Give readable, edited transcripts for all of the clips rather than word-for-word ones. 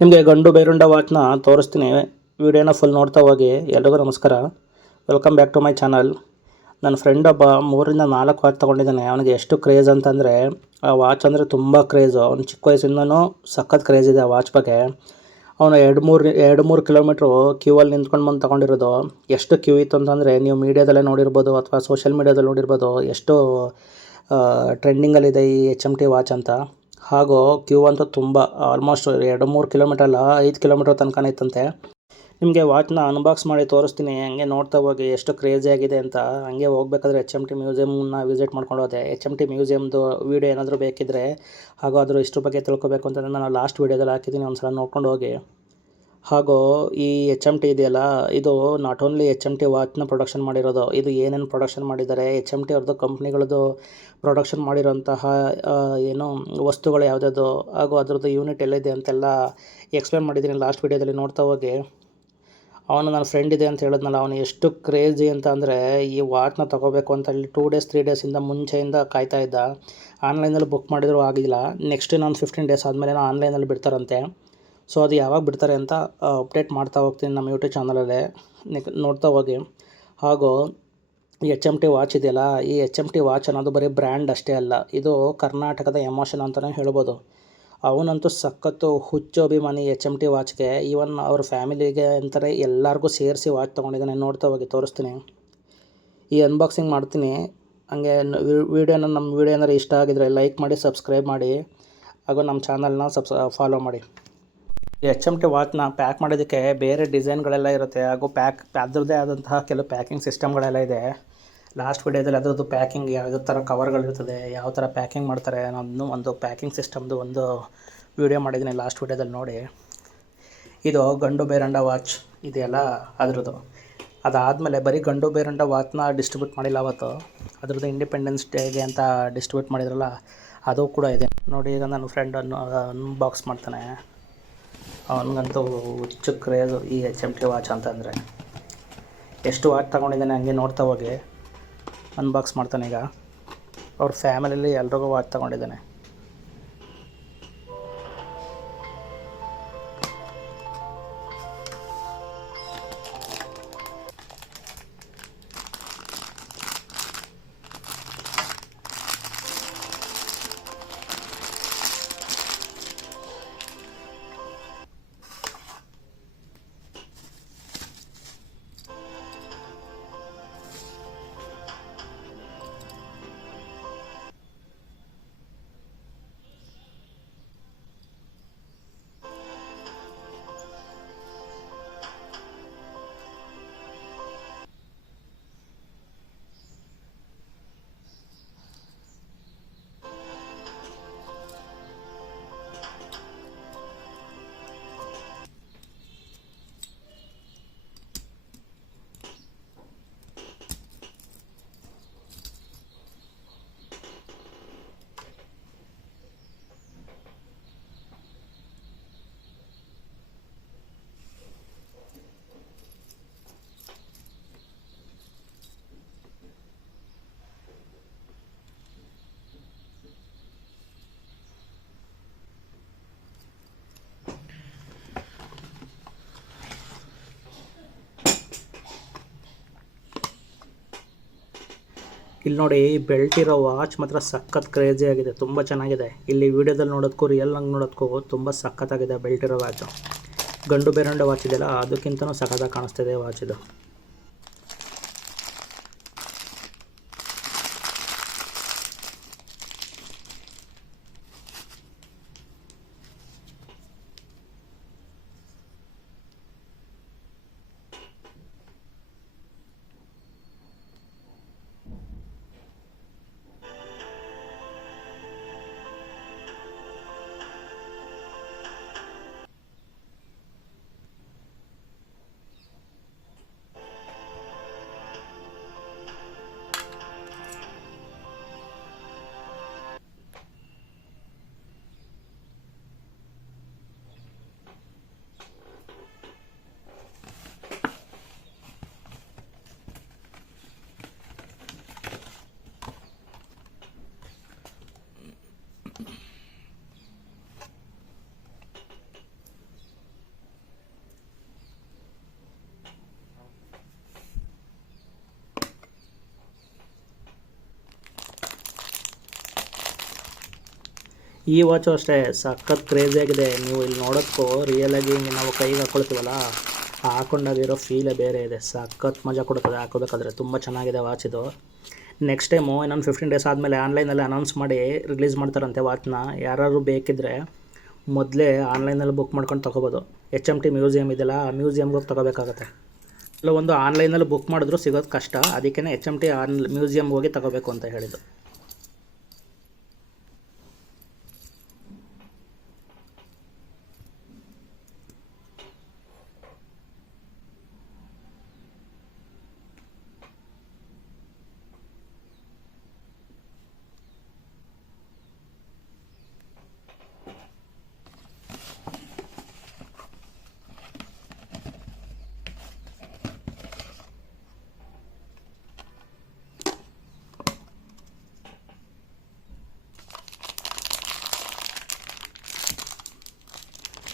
ನಿಮಗೆ ಗಂಡು ಬೇರುಂಡ ವಾಚ್ನ ತೋರಿಸ್ತೀನಿ. ವಿಡಿಯೋನ ಫುಲ್ ನೋಡ್ತಾ ಹೋಗಿ. ಎಲ್ರಿಗೂ ನಮಸ್ಕಾರ, welcome back to my channel. ನನ್ನ ಫ್ರೆಂಡ್ ಒಬ್ಬ 3-4 ವಾಚ್ ತೊಗೊಂಡಿದ್ದಾನೆ. ಅವನಿಗೆ ಎಷ್ಟು ಕ್ರೇಜ್ ಅಂತಂದರೆ, ಆ ವಾಚ್ ಅಂದರೆ ತುಂಬ ಕ್ರೇಜು. ಅವ್ನು ಚಿಕ್ಕ ವಯಸ್ಸಿಂದನೂ ಸಖತ್ ಕ್ರೇಜ್ ಇದೆ ಆ ವಾಚ್ ಬಗ್ಗೆ. ಅವನು 2-3 ಕಿಲೋಮೀಟ್ರು ಕ್ಯೂ ಅಲ್ಲಿ ನಿಂತ್ಕೊಂಡು ಬಂದು ತೊಗೊಂಡಿರೋದು. ಎಷ್ಟು ಕ್ಯೂ ಇತ್ತು ಅಂತಂದರೆ, ನೀವು ಮೀಡಿಯಾದಲ್ಲೇ ನೋಡಿರ್ಬೋದು ಅಥವಾ ಸೋಷಿಯಲ್ ಮೀಡಿಯಾದಲ್ಲಿ ನೋಡಿರ್ಬೋದು, ಎಷ್ಟು ಟ್ರೆಂಡಿಂಗಲ್ಲಿದೆ ಈ HMT ವಾಚ್ ಅಂತ. ಹಾಗೂ ಕ್ಯೂ ಅಂತೂ ತುಂಬ, ಆಲ್ಮೋಸ್ಟ್ 2-3 ಕಿಲೋಮೀಟರ್ ಅಲ್ಲ, 5 ಕಿಲೋಮೀಟರ್ ತನಕನೇ ಇತ್ತಂತೆ. ನಿಮಗೆ ವಾಚ್ನ ಅನ್ಬಾಕ್ಸ್ ಮಾಡಿ ತೋರಿಸ್ತೀನಿ, ಹಂಗೆ ನೋಡ್ತಾ ಹೋಗಿ ಎಷ್ಟು ಕ್ರೇಜಿ ಆಗಿದೆ ಅಂತ. ಹಂಗೆ ಹೋಗ್ಬೇಕಾದ್ರೆ HMT ಮ್ಯೂಸಿಯಮ್ನ ವಿಸಿಟ್ ಮಾಡ್ಕೊಂಡು ಹೋದೆ. HMT ಮ್ಯೂಸಿಯಮ್ದು ವೀಡಿಯೋ ಏನಾದರೂ ಬೇಕಿದ್ದರೆ ಹಾಗೂ ಅದ್ರ ಇದ್ರ ಬಗ್ಗೆ ತಿಳ್ಕೊಬೇಕು ಅಂತಂದರೆ ನಾನು ಲಾಸ್ಟ್ ವೀಡಿಯೋದಲ್ಲಿ ಹಾಕಿದ್ದೀನಿ, ಒಂದು ಸಲ ನೋಡ್ಕೊಂಡು ಹೋಗಿ. ಹಾಗೂ ಈ HMT ಇದೆಯಲ್ಲ, ಇದು ನಾಟ್ ಓನ್ಲಿ HMT ವಾಚ್ನ ಪ್ರೊಡಕ್ಷನ್ ಮಾಡಿರೋದು. ಇದು ಏನೇನು ಪ್ರೊಡಕ್ಷನ್ ಮಾಡಿದ್ದಾರೆ, HMT ಅವ್ರದ್ದು ಕಂಪ್ನಿಗಳದ್ದು ಪ್ರೊಡಕ್ಷನ್ ಮಾಡಿರೋಂತಹ ಏನು ವಸ್ತುಗಳು ಯಾವುದ್ಯಾವುದು ಹಾಗೂ ಅದರದ್ದು ಯೂನಿಟ್ ಎಲ್ಲಿದೆ ಅಂತೆಲ್ಲ ಎಕ್ಸ್ಪ್ಲೇನ್ ಮಾಡಿದ್ದೀನಿ ಲಾಸ್ಟ್ ವೀಡಿಯೋದಲ್ಲಿ, ನೋಡ್ತಾ ಹೋಗಿ. ಅವನು ನನ್ನ ಫ್ರೆಂಡ್ ಇದೆ ಅಂತ ಹೇಳಿದ್ನಲ್ಲ, ಅವನು ಎಷ್ಟು ಕ್ರೇಜಿ ಅಂತ ಅಂದರೆ, ಈ ವಾಚ್ನ ತೊಗೋಬೇಕು ಅಂತ ಹೇಳಿ 2 ಡೇಸ್ 3 ಡೇಸಿಂದ ಮುಂಚೆಯಿಂದ ಕಾಯ್ತಾ ಇದ್ದ. ಆನ್ಲೈನಲ್ಲಿ ಬುಕ್ ಮಾಡಿದರೂ ಆಗಿಲ್ಲ. ನೆಕ್ಸ್ಟ್ ಇನ್ನೊಂದು 15 ಡೇಸ್ ಆದಮೇಲೆ ಆನ್ಲೈನಲ್ಲಿ ಬಿಡ್ತಾರಂತೆ. ಸೊ ಅದು ಯಾವಾಗ ಬಿಡ್ತಾರೆ ಅಂತ ಅಪ್ಡೇಟ್ ಮಾಡ್ತಾ ಹೋಗ್ತೀನಿ ನಮ್ಮ ಯೂಟ್ಯೂಬ್ ಚಾನಲಲ್ಲೇ, ನೋಡ್ತಾ ಹೋಗಿ. ಹಾಗೂ ಈ HMT ವಾಚ್ ಇದೆಯಲ್ಲ, ಈ HMT ವಾಚ್ ಅನ್ನೋದು ಬರೀ ಬ್ರ್ಯಾಂಡ್ ಅಷ್ಟೇ ಅಲ್ಲ, ಇದು ಕರ್ನಾಟಕದ ಎಮೋಷನ್ ಅಂತಲೇ ಹೇಳ್ಬೋದು. ಅವನಂತೂ ಸಖತ್ತು ಹುಚ್ಚು ಅಭಿಮಾನಿ HMT ವಾಚ್ಗೆ. ಈವನ್ ಅವ್ರ ಫ್ಯಾಮಿಲಿಗೆ ಅಂತಾರೆ ಎಲ್ಲರಿಗೂ ಸೇರಿಸಿ ವಾಚ್ ತೊಗೊಂಡಿದ್ದಾನೆ. ನೋಡ್ತಾ ಹೋಗಿ ತೋರಿಸ್ತೀನಿ, ಈ ಅನ್ಬಾಕ್ಸಿಂಗ್ ಮಾಡ್ತೀನಿ. ಹಂಗೆ ನಮ್ಮ ವೀಡಿಯೋ ಏನಾದ್ರು ಇಷ್ಟ ಆಗಿದ್ರೆ ಲೈಕ್ ಮಾಡಿ, ಸಬ್ಸ್ಕ್ರೈಬ್ ಮಾಡಿ, ಹಾಗೂ ನಮ್ಮ ಚಾನಲ್ನ ಫಾಲೋ ಮಾಡಿ. ಈ HMT ವಾಚ್ನ ಪ್ಯಾಕ್ ಮಾಡೋದಕ್ಕೆ ಬೇರೆ ಡಿಸೈನ್ಗಳೆಲ್ಲ ಇರುತ್ತೆ, ಹಾಗೂ ಅದರದ್ದೇ ಆದಂತಹ ಕೆಲವು ಪ್ಯಾಕಿಂಗ್ ಸಿಸ್ಟಮ್ಗಳೆಲ್ಲ ಇದೆ. ಲಾಸ್ಟ್ ವೀಡಿಯೋದಲ್ಲಿ ಅದರದ್ದು ಪ್ಯಾಕಿಂಗ್ ಯಾವ ಥರ ಕವರ್ಗಳಿರ್ತದೆ, ಯಾವ ಥರ ಪ್ಯಾಕಿಂಗ್ ಮಾಡ್ತಾರೆ ಅನ್ನೋದನ್ನು ಒಂದು ಪ್ಯಾಕಿಂಗ್ ಸಿಸ್ಟಮ್ದು ಒಂದು ವೀಡಿಯೋ ಮಾಡಿದ್ದೀನಿ, ಲಾಸ್ಟ್ ವೀಡಿಯೋದಲ್ಲಿ ನೋಡಿ. ಇದು ಗಂಡು ಬೇರಂಡ ವಾಚ್ ಇದೆಯಲ್ಲ ಅದರದ್ದು. ಅದಾದಮೇಲೆ ಬರೀ ಗಂಡು ಬೇರಂಡ ವಾಚ್ನ ಡಿಸ್ಟ್ರಿಬ್ಯೂಟ್ ಮಾಡಿಲ್ಲ ಅವತ್ತು, ಅದರದ್ದು ಇಂಡಿಪೆಂಡೆನ್ಸ್ ಡೇಗೆ ಅಂತ ಡಿಸ್ಟ್ರಿಬ್ಯೂಟ್ ಮಾಡಿದ್ರಲ್ಲ, ಅದು ಕೂಡ ಇದೆ ನೋಡಿ. ಈಗ ನನ್ನ ಫ್ರೆಂಡ್ ಅನ್ಬಾಕ್ಸ್ ಮಾಡ್ತಾನೆ. ಅವನಿಗಂತೂ ಹುಚ್ಚು ಕ್ರೇಜು ಈ HMT ವಾಚ್ ಅಂತಂದರೆ. ಎಷ್ಟು ವಾಚ್ ತೊಗೊಂಡಿದ್ದಾನೆ ಹಂಗೆ ನೋಡ್ತಾ ಹೋಗಿ. ಅನ್ಬಾಕ್ಸ್ ಮಾಡ್ತಾನೆ ಈಗ. ಅವ್ರ ಫ್ಯಾಮಿಲಿಯಲ್ಲಿ ಎಲ್ರಿಗೂ ವಾಚ್ ತೊಗೊಂಡಿದ್ದಾನೆ. ಇಲ್ಲಿ ನೋಡಿ, ಬೆಲ್ಟ್ ಇರೋ ವಾಚ್ ಮಾತ್ರ ಸಖತ್ ಕ್ರೇಜಿ ಆಗಿದೆ, ತುಂಬ ಚೆನ್ನಾಗಿದೆ. ಇಲ್ಲಿ ವೀಡಿಯೋದಲ್ಲಿ ನೋಡೋದಕ್ಕೂ ರಿಯಲ್ ಆಗಿ ನೋಡೋದಕ್ಕೂ ತುಂಬ ಸಖತ್ತಾಗಿದೆ ಬೆಲ್ಟ್ ಇರೋ ವಾಚು. ಗಂಡು ಬೇರಂಡ ವಾಚ್ ಇದೆಯಲ್ಲ, ಅದಕ್ಕಿಂತನೂ ಸಖತ್ತಾಗಿ ಕಾಣಿಸ್ತಿದೆ ವಾಚ್ ಇದು. ಈ ವಾಚು ಅಷ್ಟೇ ಸಖತ್ ಕ್ರೇಜಿಯಾಗಿದೆ. ನೀವು ಇಲ್ಲಿ ನೋಡೋಕ್ಕೂ ರಿಯಲಾಗಿ ಹಿಂಗೆ ನಾವು ಕೈಗೆ ಹಾಕ್ಕೊಳ್ತೀವಲ್ಲ, ಹಾಕೊಂಡಾಗಿರೋ ಫೀಲೇ ಬೇರೆ ಇದೆ. ಸಖತ್ ಮಜಾ ಕೊಡ್ತದೆ ಹಾಕೋಬೇಕಾದ್ರೆ. ತುಂಬ ಚೆನ್ನಾಗಿದೆ ವಾಚ್ ಇದು. ನೆಕ್ಸ್ಟ್ ಟೈಮು ಇನ್ನೊಂದು 15 ಡೇಸ್ ಆದಮೇಲೆ ಆನ್ಲೈನಲ್ಲಿ ಅನೌನ್ಸ್ ಮಾಡಿ ರಿಲೀಸ್ ಮಾಡ್ತಾರಂತೆ ವಾಚ್ನ. ಯಾರಾದ್ರು ಬೇಕಿದ್ದರೆ ಮೊದಲೇ ಆನ್ಲೈನಲ್ಲಿ ಬುಕ್ ಮಾಡ್ಕೊಂಡು ತೊಗೋಬೋದು. HMT ಮ್ಯೂಸಿಯಮ್ ಇದೆಯಲ್ಲ, ಆ ಮ್ಯೂಸಿಯಮ್ಗೆ ಹೋಗಿ ತೊಗೋಬೇಕಾಗತ್ತೆ. ಕೆಲವೊಂದು ಆನ್ಲೈನಲ್ಲಿ ಬುಕ್ ಮಾಡಿದ್ರು ಸಿಗೋದು ಕಷ್ಟ. ಅದಕ್ಕೇ HMT ಮ್ಯೂಸಿಯಮ್ಗೆ ಹೋಗಿ ತೊಗೋಬೇಕು ಅಂತ ಹೇಳಿದ್ದು.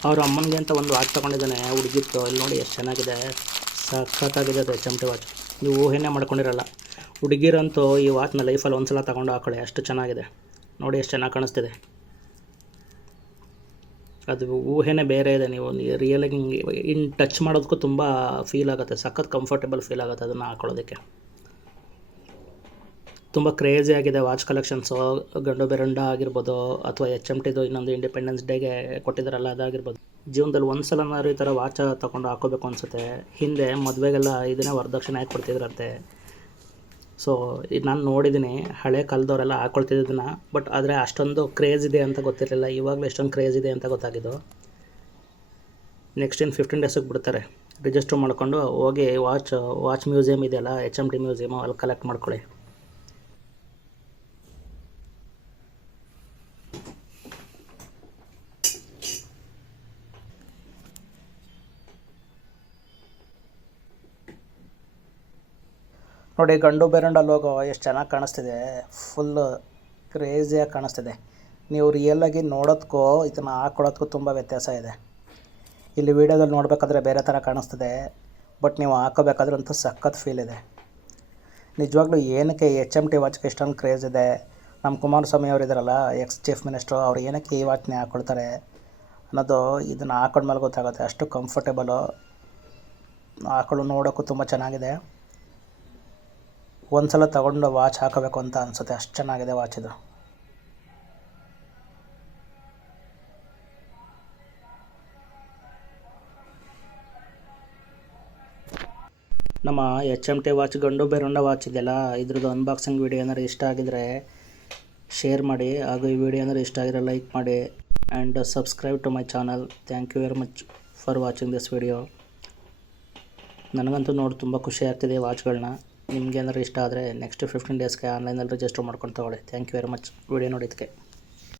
ಅವ್ರ ಅಮ್ಮನಿಗೆ ಅಂತ ಒಂದು ವಾಚ್ ತೊಗೊಂಡಿದ್ದಾನೆ ಹುಡುಗಿತ್ತು. ಇಲ್ಲಿ ನೋಡಿ ಎಷ್ಟು ಚೆನ್ನಾಗಿದೆ, ಸಖತ್ತಾಗಿದೆ ಅದು HMT ವಾಚ್. ನೀವು ಊಹೆನೇ ಮಾಡ್ಕೊಂಡಿರಲ್ಲ. ಹುಡುಗಿರಂತೂ ಈ ವಾಚ್ನ ಲೈಫಲ್ಲಿ ಒಂದು ಸಲ ತೊಗೊಂಡು ಹಾಕೊಳ್ಳಿ, ಅಷ್ಟು ಚೆನ್ನಾಗಿದೆ. ನೋಡಿ ಎಷ್ಟು ಚೆನ್ನಾಗಿ ಕಾಣಿಸ್ತಿದೆ. ಅದು ಊಹೆನೇ ಬೇರೆ ಇದೆ. ನೀವು ರಿಯಲಾಗಿ ಟಚ್ ಮಾಡೋದಕ್ಕೂ ತುಂಬ ಫೀಲ್ ಆಗುತ್ತೆ, ಸಖತ್ ಕಂಫರ್ಟೇಬಲ್ ಫೀಲ್ ಆಗುತ್ತೆ ಅದನ್ನು ಹಾಕೊಳ್ಳೋದಕ್ಕೆ. ತುಂಬ ಕ್ರೇಜಿ ಆಗಿದೆ ವಾಚ್ ಕಲೆಕ್ಷನ್ಸು. ಗಂಡು ಬೆರಂಡ ಆಗಿರ್ಬೋದು, ಅಥವಾ HMTದು ಇನ್ನೊಂದು ಇಂಡಿಪೆಂಡೆನ್ಸ್ ಡೇಗೆ ಕೊಟ್ಟಿದ್ದಾರಲ್ಲ ಅದಾಗಿರ್ಬೋದು. ಜೀವನದಲ್ಲಿ ಒಂದು ಸಲನಾದ್ರು ಈ ಥರ ವಾಚ್ ತೊಗೊಂಡು ಹಾಕೋಬೇಕು ಅನಿಸುತ್ತೆ. ಹಿಂದೆ ಮದುವೆಗೆಲ್ಲ ಇದನ್ನೇ ವರದಕ್ಷಿಣೆ ಹಾಕಿ ಕೊಡ್ತಿದ್ರಂತೆ. ಸೊ ಇದು ನಾನು ನೋಡಿದ್ದೀನಿ, ಹಳೆ ಕಾಲದವರೆಲ್ಲ ಹಾಕ್ಕೊಳ್ತಿದ್ದನ್ನ. ಬಟ್ ಆದರೆ ಅಷ್ಟೊಂದು ಕ್ರೇಜ್ ಇದೆ ಅಂತ ಗೊತ್ತಿರಲಿಲ್ಲ. ಇವಾಗಲೂ ಎಷ್ಟೊಂದು ಕ್ರೇಜ್ ಇದೆ ಅಂತ ಗೊತ್ತಾಗಿದ್ದು. ನೆಕ್ಸ್ಟ್ ಇನ್ನು 15 ಡೇಸಿಗೆ ಬಿಡ್ತಾರೆ. ರಿಜಿಸ್ಟರ್ ಮಾಡಿಕೊಂಡು ಹೋಗಿ ವಾಚ್ ಮ್ಯೂಸಿಯಮ್ ಇದೆಯಲ್ಲ, HMT ಮ್ಯೂಸಿಯಮು, ಅಲ್ಲಿ ಕಲೆಕ್ಟ್ ಮಾಡ್ಕೊಳ್ಳಿ. ನೋಡಿ ಗಂಡು ಬೆರಂಡ ಲೋಗೋ ಎಷ್ಟು ಚೆನ್ನಾಗಿ ಕಾಣಿಸ್ತಿದೆ. ಫುಲ್ಲು ಕ್ರೇಜಿಯಾಗಿ ಕಾಣಿಸ್ತಿದೆ. ನೀವು ರಿಯಲಾಗಿ ನೋಡೋದಕ್ಕೂ ಇದನ್ನು ಹಾಕ್ಕೊಳ್ಳೋದಕ್ಕೂ ತುಂಬ ವ್ಯತ್ಯಾಸ ಇದೆ. ಇಲ್ಲಿ ವೀಡಿಯೋದಲ್ಲಿ ನೋಡಬೇಕಾದ್ರೆ ಬೇರೆ ಥರ ಕಾಣಿಸ್ತಿದೆ, ಬಟ್ ನೀವು ಹಾಕೋಬೇಕಾದ್ರೆ ಅಂತೂ ಸಖತ್ ಫೀಲ್ ಇದೆ. ನಿಜವಾಗ್ಲೂ ಏನಕ್ಕೆ HMT ವಾಚ್ಗೆ ಇಷ್ಟೊಂದು ಕ್ರೇಜ್ ಇದೆ? ನಮ್ಮ ಕುಮಾರಸ್ವಾಮಿ ಅವರು ಇದ್ದಾರಲ್ಲ, ಎಕ್ಸ್ ಚೀಫ್ ಮಿನಿಸ್ಟ್ರು, ಅವ್ರು ಏನಕ್ಕೆ ಈ ವಾಚ್ನೇ ಹಾಕ್ಕೊಳ್ತಾರೆ ಅನ್ನೋದು ಇದನ್ನು ಹಾಕೊಂಡ್ಮೇಲೆ ಗೊತ್ತಾಗುತ್ತೆ. ಅಷ್ಟು ಕಂಫರ್ಟೇಬಲು, ಹಾಕೊಳ್ಳೋ ನೋಡೋಕ್ಕೂ ತುಂಬ ಚೆನ್ನಾಗಿದೆ. ಒಂದು ಸಲ ತಗೊಂಡು ವಾಚ್ ಹಾಕೋಬೇಕು ಅಂತ ಅನಿಸುತ್ತೆ, ಅಷ್ಟು ಚೆನ್ನಾಗಿದೆ ವಾಚ್ ಇದು. ನಮ್ಮ HMT ವಾಚ್ ಗಂಡು ಬೆರಂಡ ವಾಚ್ ಇದೆಯಲ್ಲ, ಇದ್ರದ್ದು ಅನ್ಬಾಕ್ಸಿಂಗ್ ವೀಡಿಯೋ ಏನಾದ್ರು ಇಷ್ಟ ಆಗಿದರೆ ಶೇರ್ ಮಾಡಿ. ಹಾಗೂ ಈ ವಿಡಿಯೋ ಏನಾದ್ರು ಇಷ್ಟ ಆಗಿರೋ ಲೈಕ್ ಮಾಡಿ and subscribe to my channel. Thank you very much for watching this video. ನನಗಂತೂ ನೋಡಿ ತುಂಬ ಖುಷಿ ಆಗ್ತಿದೆ ವಾಚ್ಗಳನ್ನ. ನಿಮ್ಗೆ ಏನಾದ್ರು ಇಷ್ಟ ಆದರೆ ನೆಕ್ಸ್ಟ್ 15 ಡೇಸ್ಗೆ ಆನ್ಲೈನಲ್ಲಿ ರಿಜಿಸ್ಟರ್ ಮಾಡ್ಕೊಂಡು ತೊಗೊಳ್ಳಿ. Thank you very much video ನೋಡಿದ್ದಕ್ಕೆ.